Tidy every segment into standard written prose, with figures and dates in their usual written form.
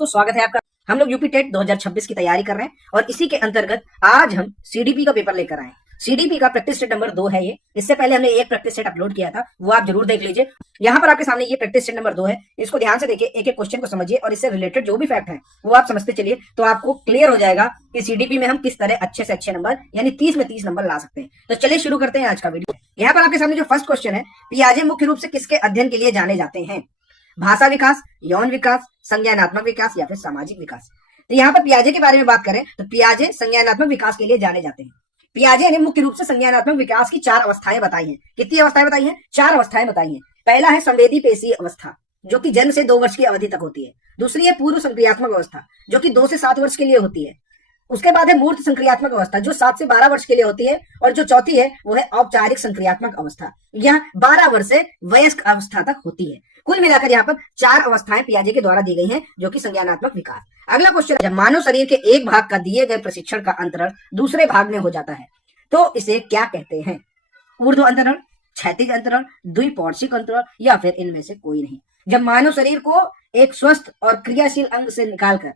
दोस्तों, स्वागत है आपका। हम लोग यूपी टेट 2026 की तैयारी कर रहे हैं और इसी के अंतर्गत आज हम सीडीपी का पेपर लेकर आए। सीडीपी का प्रैक्टिस सेट नंबर 2 है ये। इससे पहले हमने एक प्रैक्टिस सेट अपलोड किया था, वो आप जरूर देख लीजिए। यहाँ पर आपके सामने ये प्रैक्टिस सेट नंबर 2 है। इसको ध्यान से देखिए, एक एक क्वेश्चन को समझिए और इससे रिलेटेड जो भी फैक्ट है वो आप समझते चलिए, तो आपको क्लियर हो जाएगा कि सीडीपी में हम किस तरह अच्छे से अच्छे नंबर यानी 30 में 30 नंबर ला सकते हैं। तो चलिए शुरू करते हैं आज का वीडियो। यहाँ पर आपके सामने जो फर्स्ट क्वेश्चन है, पियाजे मुख्य रूप से किसके अध्ययन के लिए जाने जाते हैं? भाषा विकास, यौन विकास, संज्ञानात्मक विकास या फिर सामाजिक विकास। तो यहाँ पर पियाजे के बारे में बात करें तो पियाजे संज्ञानात्मक विकास के लिए जाने जाते हैं। पियाजे ने मुख्य रूप से संज्ञानात्मक विकास की 4 अवस्थाएं बताई हैं। कितनी अवस्थाएं बताई हैं? 4 अवस्थाएं बताई हैं। पहला है संवेदी पेशीय अवस्था, जो कि जन्म से 2 वर्ष की अवधि तक होती है। दूसरी है पूर्व संक्रियात्मक अवस्था, जो कि 2 से 7 वर्ष के लिए होती है। उसके बाद है मूर्त संक्रियात्मक अवस्था, जो 7 से 12 वर्ष के लिए होती है। और जो चौथी है वो है औपचारिक संक्रियात्मक अवस्था, यह 12 वर्ष से वयस्क अवस्था तक होती है। कुल मिलाकर यहाँ पर 4 अवस्थाएं पियाजे के द्वारा दी गई हैं, जो कि संज्ञानात्मक विकास। अगला क्वेश्चन, जब मानव शरीर के एक भाग का दिए गए प्रशिक्षण का अंतरण दूसरे भाग में हो जाता है तो इसे क्या कहते हैं? ऊर्ध्व अंतरण, क्षैतिज अंतरण, द्विपार्श्विक अंतरण या फिर इनमें से कोई नहीं। जब मानव शरीर को एक स्वस्थ और क्रियाशील अंग से निकालकर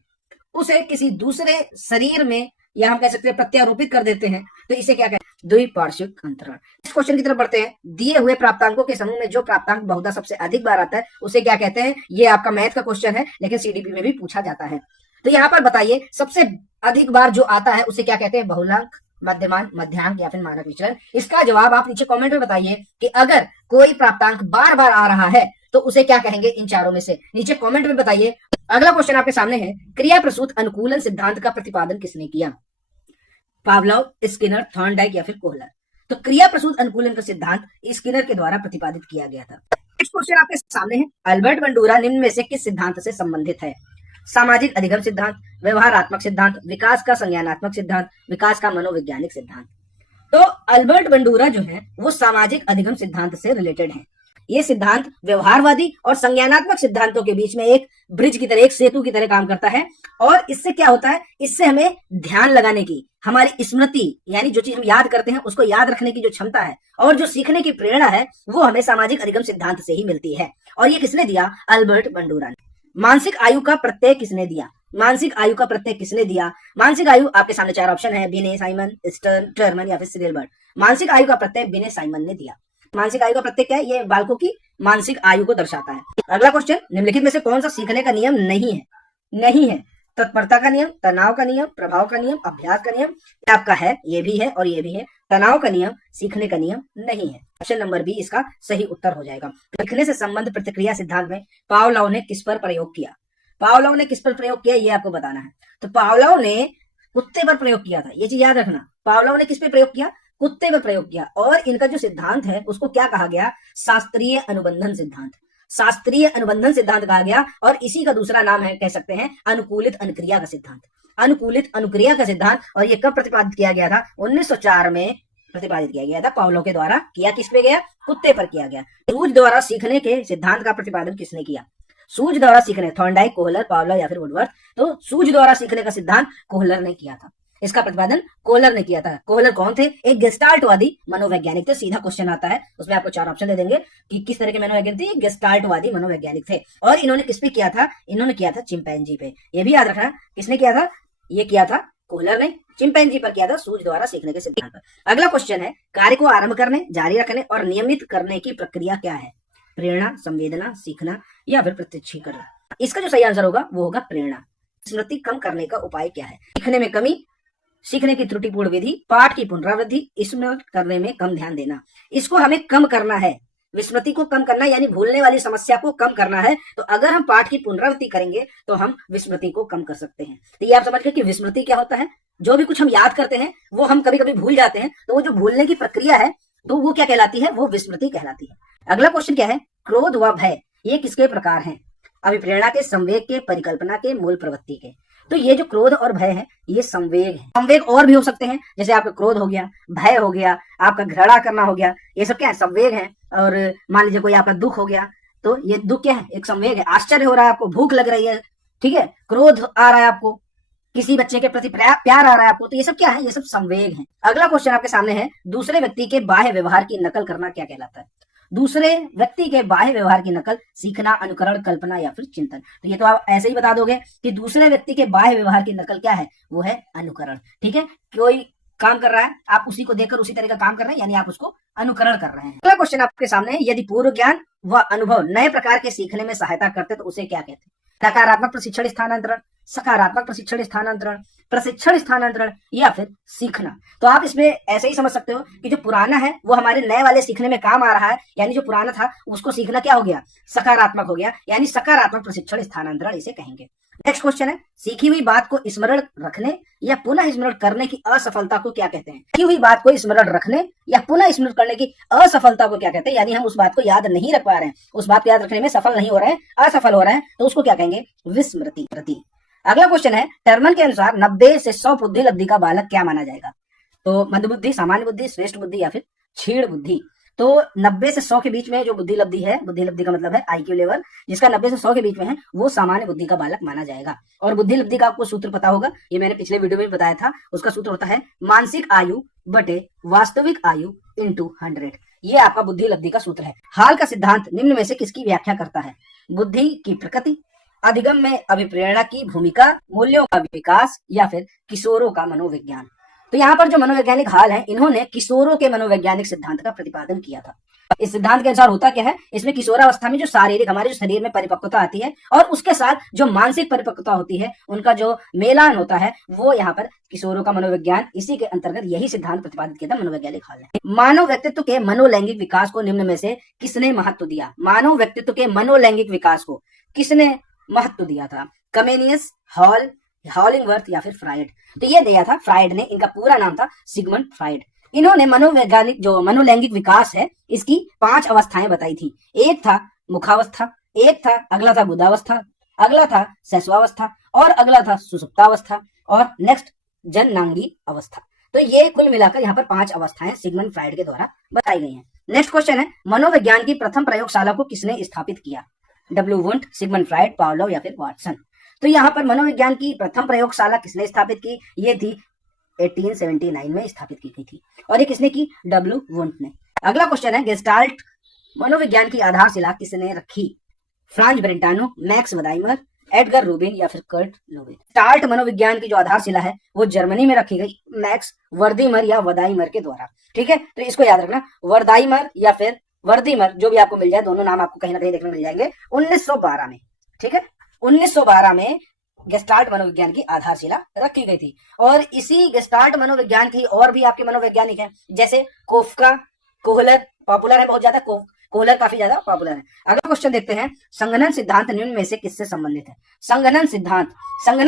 उसे किसी दूसरे शरीर में या हम कह सकते हैं प्रत्यारोपित कर देते हैं तो इसे क्या कहते हैं? द्विपार्श्विक अंतरण। इस क्वेश्चन की तरफ बढ़ते हैं। दिए हुए प्राप्तांकों के समूह में जो प्राप्तांक बहुधा सबसे अधिक बार आता है उसे क्या कहते हैं? ये आपका मैथ का क्वेश्चन है, लेकिन सीडीपी में भी पूछा जाता है। तो यहाँ पर बताइए, सबसे अधिक बार जो आता है उसे क्या कहते हैं? बहुलांक, मध्यमान, मध्यांक या फिर मानक विचलन। इसका जवाब आप नीचे कमेंट में बताइए कि अगर कोई प्राप्तांक बार बार आ रहा है तो उसे क्या कहेंगे? इन चारों में से नीचे कमेंट में बताइए। अगला क्वेश्चन आपके सामने है, क्रिया प्रसूत अनुकूलन सिद्धांत का प्रतिपादन किसने किया? पावलोव, स्किनर, थॉर्नडाइक या फिर कोहलर। तो क्रिया प्रसूत अनुकूलन का सिद्धांत स्किनर के द्वारा प्रतिपादित किया गया था। नेक्स्ट क्वेश्चन आपके सामने है, अल्बर्ट बंडूरा निम्न में से किस सिद्धांत से संबंधित है? सामाजिक अधिगम सिद्धांत, व्यवहारात्मक सिद्धांत, विकास का संज्ञानात्मक सिद्धांत, विकास का मनोवैज्ञानिक सिद्धांत। तो अल्बर्ट बंडूरा जो है वो सामाजिक अधिगम सिद्धांत से रिलेटेड है। ये सिद्धांत व्यवहारवादी और संज्ञानात्मक सिद्धांतों के बीच में एक ब्रिज की तरह, एक सेतु की तरह काम करता है। और इससे क्या होता है? इससे हमें ध्यान लगाने की, हमारी स्मृति यानी जो चीज हम याद करते हैं उसको याद रखने की जो क्षमता है और जो सीखने की प्रेरणा है वो हमें सामाजिक अधिगम सिद्धांत से ही मिलती है। और ये किसने दिया? अल्बर्ट बंडूरा ने। मानसिक आयु का प्रत्यय किसने दिया? मानसिक आयु का प्रत्यय किसने दिया? मानसिक आयु आपके सामने 4 ऑप्शन है, बिने, साइमन, टर्मन या फिर सिरिलबर्ट। मानसिक आयु का प्रत्यय बिने साइमन ने दिया। मानसिक आयु का प्रत्यय क्या है? ये बालकों की मानसिक आयु को दर्शाता है। अगला क्वेश्चन, निम्नलिखित में से कौन सा सीखने का नियम नहीं है? नहीं है तत्परता का नियम, तनाव का नियम, प्रभाव का नियम, अभ्यास का नियम। आपका है, ये भी है और ये भी है। तनाव का नियम सीखने का नियम नहीं है। ऑप्शन नंबर बी इसका सही उत्तर हो जाएगा। लिखने से संबंध प्रतिक्रिया सिद्धांत में पावलोव ने किस पर प्रयोग किया? पावलोव ने किस पर प्रयोग किया ये आपको बताना है। तो पावलोव ने कुत्ते पर प्रयोग किया था, ये चीज याद रखना। पावलोव ने किस पे प्रयोग किया? कुत्ते पर प्रयोग किया। और इनका जो सिद्धांत है उसको क्या कहा गया? शास्त्रीय अनुबंधन सिद्धांत। शास्त्रीय अनुबंधन सिद्धांत कहा गया और इसी का दूसरा नाम है, कह सकते हैं, अनुकूलित अनुक्रिया का सिद्धांत। अनुकूलित अनुक्रिया का सिद्धांत। और ये कब प्रतिपादित किया गया था? 1904 में प्रतिपादित किया गया था पावलोव के द्वारा। किया किस पे गया? कुत्ते पर किया गया। सूझ द्वारा सीखने के सिद्धांत का प्रतिपादन किसने किया? सूझ द्वारा सीखने, थॉर्नडाइक, कोहलर, पावलोव या फिर वुडवर्थ। तो सूझ द्वारा सीखने का सिद्धांत कोहलर ने किया था। इसका प्रतिपादन कोहलर ने किया था। कोहलर कौन थे? एक गेस्टाल्टवादी मनोवैज्ञानिक थे। सीधा क्वेश्चन आता है, उसमें आपको 4 ऑप्शन दे देंगे कि किस तरह के मनोवैज्ञानिक थे। गेस्टाल्टवादी मनोवैज्ञानिक थे। और इन्होंने किस पे किया था? इन्होंने किया था चिंपैंजी पे। ये भी याद रखना, किसने किया था? ये किया था कोहलर ने, चिंपैंजी पर किया था, सूझ द्वारा सीखने के सिद्धांत पर। अगला क्वेश्चन है, कार्य को आरंभ करने, जारी रखने और नियमित करने की प्रक्रिया क्या है? प्रेरणा, संवेदना, सीखना या फिर प्रत्यक्षीकरण। इसका जो सही आंसर होगा वो होगा प्रेरणा। स्मृति कम करने का उपाय क्या है? सीखने में कमी, सीखने की त्रुटिपूर्ण विधि, पाठ की पुनरावृत्ति, स्मरण करने में कम ध्यान देना। इसको हमें कम करना है, विस्मृति को कम करना है, यानी भूलने वाली समस्या को कम करना है। तो अगर हम पाठ की पुनरावृत्ति करेंगे तो हम विस्मृति को कम कर सकते हैं। तो ये आप समझ गए कि विस्मृति क्या होता है? जो भी कुछ हम याद करते हैं वो हम कभी कभी भूल जाते हैं, तो वो जो भूलने की प्रक्रिया है तो वो क्या कहलाती है? वो विस्मृति कहलाती है। अगला क्वेश्चन क्या है? क्रोध व भय ये किसके प्रकार हैं? अभिप्रेरणा के, संवेग के, परिकल्पना के, मूल प्रवृत्ति के। तो ये जो क्रोध और भय है ये संवेग है। संवेग और भी हो सकते हैं, जैसे आपका क्रोध हो गया, भय हो गया, आपका घृणा करना हो गया, ये सब क्या है? संवेग है। और मान लीजिए कोई आपका दुख हो गया तो ये दुख क्या है? एक संवेग है। आश्चर्य हो रहा है आपको, भूख लग रही है, ठीक है, क्रोध आ रहा है आपको, किसी बच्चे के प्रति प्यार आ रहा है आपको, तो ये सब क्या है? ये सब संवेग है। अगला क्वेश्चन आपके सामने है, दूसरे व्यक्ति के बाह्य व्यवहार की नकल करना क्या कहलाता है? दूसरे व्यक्ति के बाह्य व्यवहार की नकल, सीखना, अनुकरण, कल्पना या फिर चिंतन। तो ये तो आप ऐसे ही बता दोगे कि दूसरे व्यक्ति के बाह्य व्यवहार की नकल क्या है, वो है अनुकरण। ठीक है, कोई काम कर रहा है, आप उसी को देखकर उसी तरह का काम कर रहे हैं, यानी आप उसको अनुकरण कर रहे हैं। अगला क्वेश्चन आपके सामने है, यदि पूर्व ज्ञान व अनुभव नए प्रकार के सीखने में सहायता करते तो उसे क्या कहते हैं? नकारात्मक प्रशिक्षण स्थानांतरण, सकारात्मक प्रशिक्षण स्थानांतरण, प्रशिक्षण स्थानांतरण या फिर सीखना। तो आप इसमें ऐसे ही समझ सकते हो कि जो पुराना है वो हमारे नए वाले सीखने में काम आ रहा है, यानी जो पुराना था उसको सीखना क्या हो गया, सकारात्मक हो गया, यानी सकारात्मक प्रशिक्षण स्थानांतरण इसे कहेंगे। नेक्स्ट क्वेश्चन है, सीखी हुई बात को स्मरण रखने या पुनः स्मरण करने की असफलता को क्या कहते हैं? सीखी हुई बात को स्मरण रखने या पुनः स्मरण करने की असफलता को क्या कहते हैं? यानी हम उस बात को याद नहीं रख पा रहे हैं, उस बात को याद रखने में सफल नहीं हो रहे हैं, असफल हो रहे हैं, तो उसको क्या कहेंगे? विस्मृति। अगला क्वेश्चन है, टर्मन के अनुसार 90 से 100 बुद्धि लब्धि का बालक क्या माना जाएगा? तो मंदबुद्धि, सामान्य बुद्धि, श्रेष्ठ बुद्धि या फिर क्षीण बुद्धि। तो 90 से 100 के बीच में जो बुद्धि लब्धि है, बुद्धि लब्धि का मतलब है आईक्यू लेवल, जिसका 90 से 100 के बीच में है वो सामान्य बुद्धि का बालक माना जाएगा। और बुद्धि लब्धि का आपको सूत्र पता होगा, ये मैंने पिछले वीडियो में बताया था। उसका सूत्र होता है मानसिक आयु बटे वास्तविक आयु इंटू 100। ये आपका बुद्धि लब्धि का सूत्र है। हाल का सिद्धांत निम्न में से किसकी व्याख्या करता है? बुद्धि की प्रकृति, अधिगम में अभिप्रेरणा की भूमिका, मूल्यों का विकास या फिर किशोरों का मनोविज्ञान। तो यहाँ पर जो मनोवैज्ञानिक हाल है, इन्होंने किशोरों के मनोवैज्ञानिक सिद्धांत का प्रतिपादन किया था। इस सिद्धांत के अनुसार होता क्या है, इसमें किशोरावस्था में जो शारीरिक हमारे जो शरीर में परिपक्वता आती है और उसके साथ जो मानसिक परिपक्वता होती है, उनका जो मेलान होता है, वो यहाँ पर किशोरों का मनोविज्ञान, इसी के अंतर्गत यही सिद्धांत प्रतिपादित किया था मनोवैज्ञानिक हाल है। मानव व्यक्तित्व के मनोलैंगिक विकास को निम्न में से किसने महत्व दिया? मानव व्यक्तित्व के मनोलैंगिक विकास को किसने महत्व दिया था? कमेनियस, हॉल, हॉलिंगवर्थ या फिर फ्राइड। तो ये दिया था फ्राइड ने, इनका पूरा नाम था सिगमंड फ्राइड। इन्होंने मनोवैज्ञानिक जो मनोलैंगिक विकास है, इसकी 5 अवस्थाएं बताई थी। एक था मुखावस्था, एक था अगला था गुदावस्था, अगला था शैशवावस्था और अगला था सुषुप्तावस्था और नेक्स्ट जननांगी अवस्था। तो ये कुल मिलाकर यहाँ पर 5 अवस्थाएं सिगमंड फ्राइड के द्वारा बताई गई हैं। नेक्स्ट क्वेश्चन है, मनोविज्ञान की प्रथम प्रयोगशाला को किसने स्थापित किया? W Wundt, Sigmund Freud, Pavlov या फिर वाटसन। तो यहाँ पर मनोविज्ञान की प्रथम प्रयोगशाला किसने स्थापित की? ये थी 1879 में स्थापित की गई थी। और ये किसने की? डब्ल्यू वुंट ने। अगला क्वेश्चन है, गेस्टाल्ट मनोविज्ञान की आधारशिला किसने रखी? Franz Brentano, Max Wertheimer, Edgar Rubin या फिर कर्ट लोविन। गेस्टाल्ट मनोविज्ञान की जो आधारशिला है वो जर्मनी में रखी गई मैक्स वर्दीमर या वदाइमर के द्वारा। ठीक है, तो इसको याद रखना, वर्दाइमर या फिर वर्दीमर, जो भी आपको मिल जाए, दोनों नाम आपको कहीं ना कहीं देखने मिल जाएंगे। 1912 में, ठीक है, 1912 में गेस्टाल्ट मनोविज्ञान की आधारशिला रखी गई थी। और इसी गेस्टाल्ट मनोविज्ञान की और भी आपके मनोवैज्ञानिक हैं, जैसे कोफका, कोहलर, पॉपुलर है बहुत ज्यादा, कोहलर काफी ज्यादा पॉपुलर है। अगला क्वेश्चन देखते हैं, संगणन सिद्धांत निम्न में से किससे संबंधित है? संगणन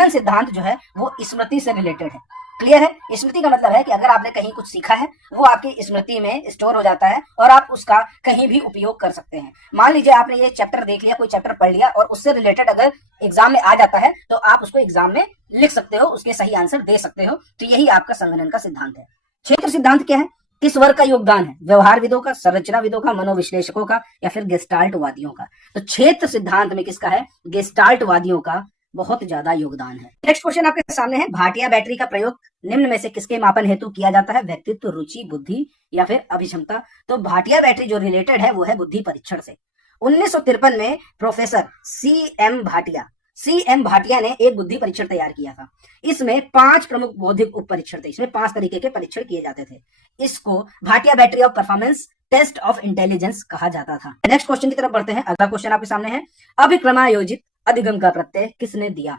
सिद्धांत जो है वो स्मृति से रिलेटेड है। क्लियर है? स्मृति का मतलब है कि अगर आपने कहीं कुछ सीखा है, वो आपकी स्मृति में स्टोर हो जाता है और आप उसका कहीं भी उपयोग कर सकते हैं। मान लीजिए आपने ये चैप्टर देख लिया, कोई चैप्टर पढ़ लिया और उससे रिलेटेड अगर एग्जाम में आ जाता है तो आप उसको एग्जाम में लिख सकते हो, उसके सही आंसर दे सकते हो। तो यही आपका संगणन का सिद्धांत है। क्षेत्र सिद्धांत क्या है? किस वर्ग का योगदान है? व्यवहारविदों का, संरचनाविदों का, मनोविश्लेषकों का या फिर गेस्टाल्टवादियों का? तो क्षेत्र सिद्धांत में किसका है? गेस्टाल्टवादियों का बहुत ज्यादा योगदान है। नेक्स्ट क्वेश्चन आपके सामने है, भाटिया बैटरी का प्रयोग निम्न में से किसके मापन हेतु किया जाता है? व्यक्तित्व, रुचि, बुद्धि या फिर अभिक्षमता। तो भाटिया बैटरी जो रिलेटेड है वो है बुद्धि परीक्षण से। 1953 में प्रोफेसर सी एम भाटिया ने एक बुद्धि परीक्षण तैयार किया था। इसमें 5 प्रमुख बौद्धिक उप परीक्षण थे। इसमें 5 तरीके के परीक्षण किए जाते थे। इसको Bhatia battery of performance test of intelligence कहा जाता था। नेक्स्ट क्वेश्चन की तरफ बढ़ते हैं। अगला क्वेश्चन आपके सामने है, अभिक्रमायोजित अधिगम का प्रत्यय किसने दिया?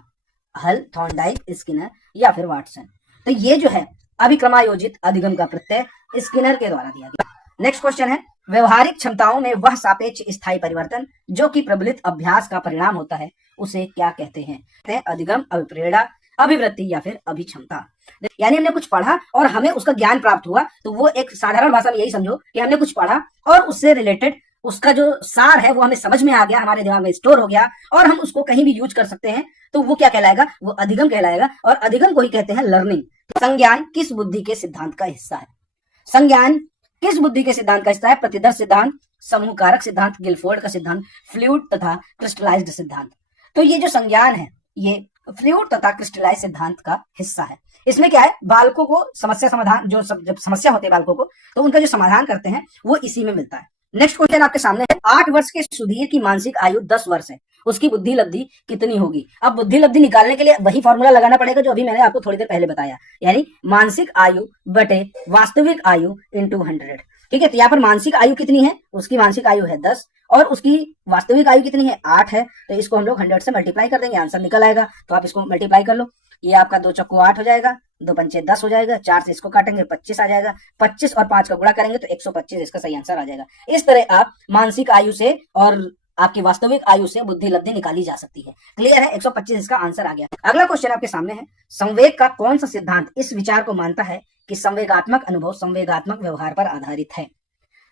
हल, थॉर्नडाइक, स्किनर या फिर वाटसन। तो ये जो है अभिक्रमायोजित अधिगम का प्रत्यय स्किनर के द्वारा दिया गया। नेक्स्ट क्वेश्चन है, व्यवहारिक क्षमताओं में वह सापेक्ष स्थायी परिवर्तन जो कि प्रबलित अभ्यास का परिणाम होता है उसे क्या कहते हैं? अधिगम, अभिप्रेरणा, अभिवृत्ति या फिर अभिक्षमता। यानी हमने कुछ पढ़ा और हमें उसका ज्ञान प्राप्त हुआ, तो वो एक साधारण भाषा में यही समझो कि हमने कुछ पढ़ा और उससे रिलेटेड उसका जो सार है वो हमें समझ में आ गया, हमारे दिमाग में स्टोर हो गया और हम उसको कहीं भी यूज कर सकते हैं। तो वो क्या कहलाएगा? वो अधिगम कहलाएगा। और अधिगम को ही कहते हैं लर्निंग। संज्ञान किस बुद्धि के सिद्धांत का हिस्सा है? संज्ञान किस बुद्धि के सिद्धांत का हिस्सा है? प्रतिदर्श सिद्धांत, समूह कारक सिद्धांत, गिलफोर्ड का सिद्धांत, फ्लूइड तथा क्रिस्टलाइज्ड सिद्धांत। तो ये जो संज्ञान है ये फ्लूइड तथा क्रिस्टलाइज्ड सिद्धांत का हिस्सा है। इसमें क्या है, बालकों को समस्या समाधान, जब समस्या होती है बालकों को, तो उनका जो समाधान करते हैं वो इसी में मिलता है। नेक्स्ट क्वेश्चन आपके सामने है, 8 वर्ष के सुधीर की मानसिक आयु 10 वर्ष है, उसकी बुद्धि लब्धि कितनी होगी। अब बुद्धि लब्धि निकालने के लिए वही फॉर्मूला लगाना पड़ेगा जो अभी मैंने आपको थोड़ी देर पहले बताया, यानी मानसिक आयु बटे वास्तविक आयु इंटू 100। ठीक है, तो यहाँ पर मानसिक आयु कितनी है, उसकी मानसिक आयु है 10 और उसकी वास्तविक आयु कितनी है 8 है, तो इसको हम लोग 100 से मल्टीप्लाई कर देंगे, आंसर निकल आएगा। तो आप इसको मल्टीप्लाई कर लो, ये आपका 2 चक्को 8 हो जाएगा, 2 पंचे 10 हो जाएगा, 4 से इसको काटेंगे 25 आ जाएगा, 25 और 5 का गुणा करेंगे तो 125 इसका सही आंसर आ जाएगा। इस तरह आप मानसिक आयु से और आपकी वास्तविक आयु से बुद्धि लब्धि निकाली जा सकती है। क्लियर है, 125 इसका आंसर आ गया। अगला क्वेश्चन आपके सामने है, संवेग का कौन सा सिद्धांत इस विचार को मानता है कि संवेगात्मक अनुभव संवेगात्मक व्यवहार पर आधारित है।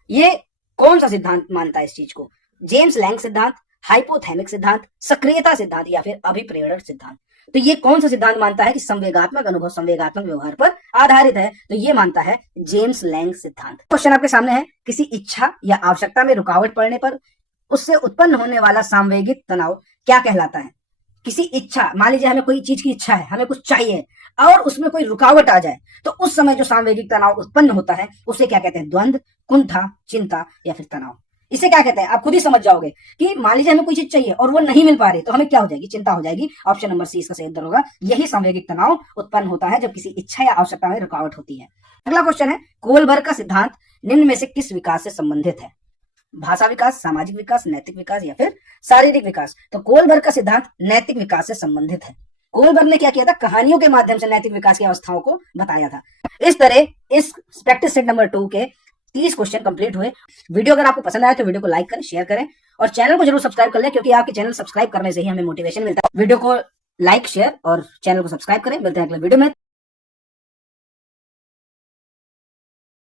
ये कौन सा सिद्धांत मानता है इस चीज को, जेम्स लैंग सिद्धांत, हाइपोथैमिक सिद्धांत, सक्रियता सिद्धांत या फिर अभिप्रेरण सिद्धांत। तो ये कौन सा सिद्धांत मानता है कि संवेगात्मक अनुभव संवेगात्मक व्यवहार पर आधारित है, तो ये मानता है जेम्स लैंग सिद्धांत। क्वेश्चन आपके सामने है, किसी इच्छा या आवश्यकता में रुकावट पड़ने पर उससे उत्पन्न होने वाला सांवेगिक तनाव क्या कहलाता है। किसी इच्छा, मान लीजिए हमें कोई चीज की इच्छा है, हमें कुछ चाहिए और उसमें कोई रुकावट आ जाए तो उस समय जो सांवेगिक तनाव उत्पन्न होता है उसे क्या कहते हैं, द्वंद्व, कुंठा, चिंता या फिर तनाव। इसे क्या कहते हैं आप खुद ही समझ जाओगे कि मान लीजिए हमें कोई चीज चाहिए और वो नहीं मिल पा रही तो हमें क्या हो जाएगी, चिंता हो जाएगी। ऑप्शन नंबर सी इसका सही उत्तर होगा। यही सांवेगिक तनाव उत्पन्न होता है जब किसी इच्छा या आवश्यकता में रुकावट होती है। अगला क्वेश्चन है, कोलबर्ग का सिद्धांत निम्न में से किस विकास से संबंधित है, भाषा विकास, सामाजिक विकास, नैतिक विकास या फिर शारीरिक विकास। तो कोलबर्ग का सिद्धांत नैतिक विकास से संबंधित है। कोलबर्ग ने क्या किया था, कहानियों के माध्यम से नैतिक विकास की अवस्थाओं को बताया था। इस तरह इस प्रैक्टिस सेट नंबर 2 के 30 क्वेश्चन कंप्लीट हुए। वीडियो अगर आपको पसंद आया तो वीडियो को लाइक करें, शेयर करें और चैनल को जरूर सब्सक्राइब कर लें, क्योंकि आपके चैनल सब्सक्राइब करने से ही हमें मोटिवेशन मिलता है। वीडियो को लाइक, शेयर और चैनल को सब्सक्राइब करें। मिलते हैं अगले वीडियो में।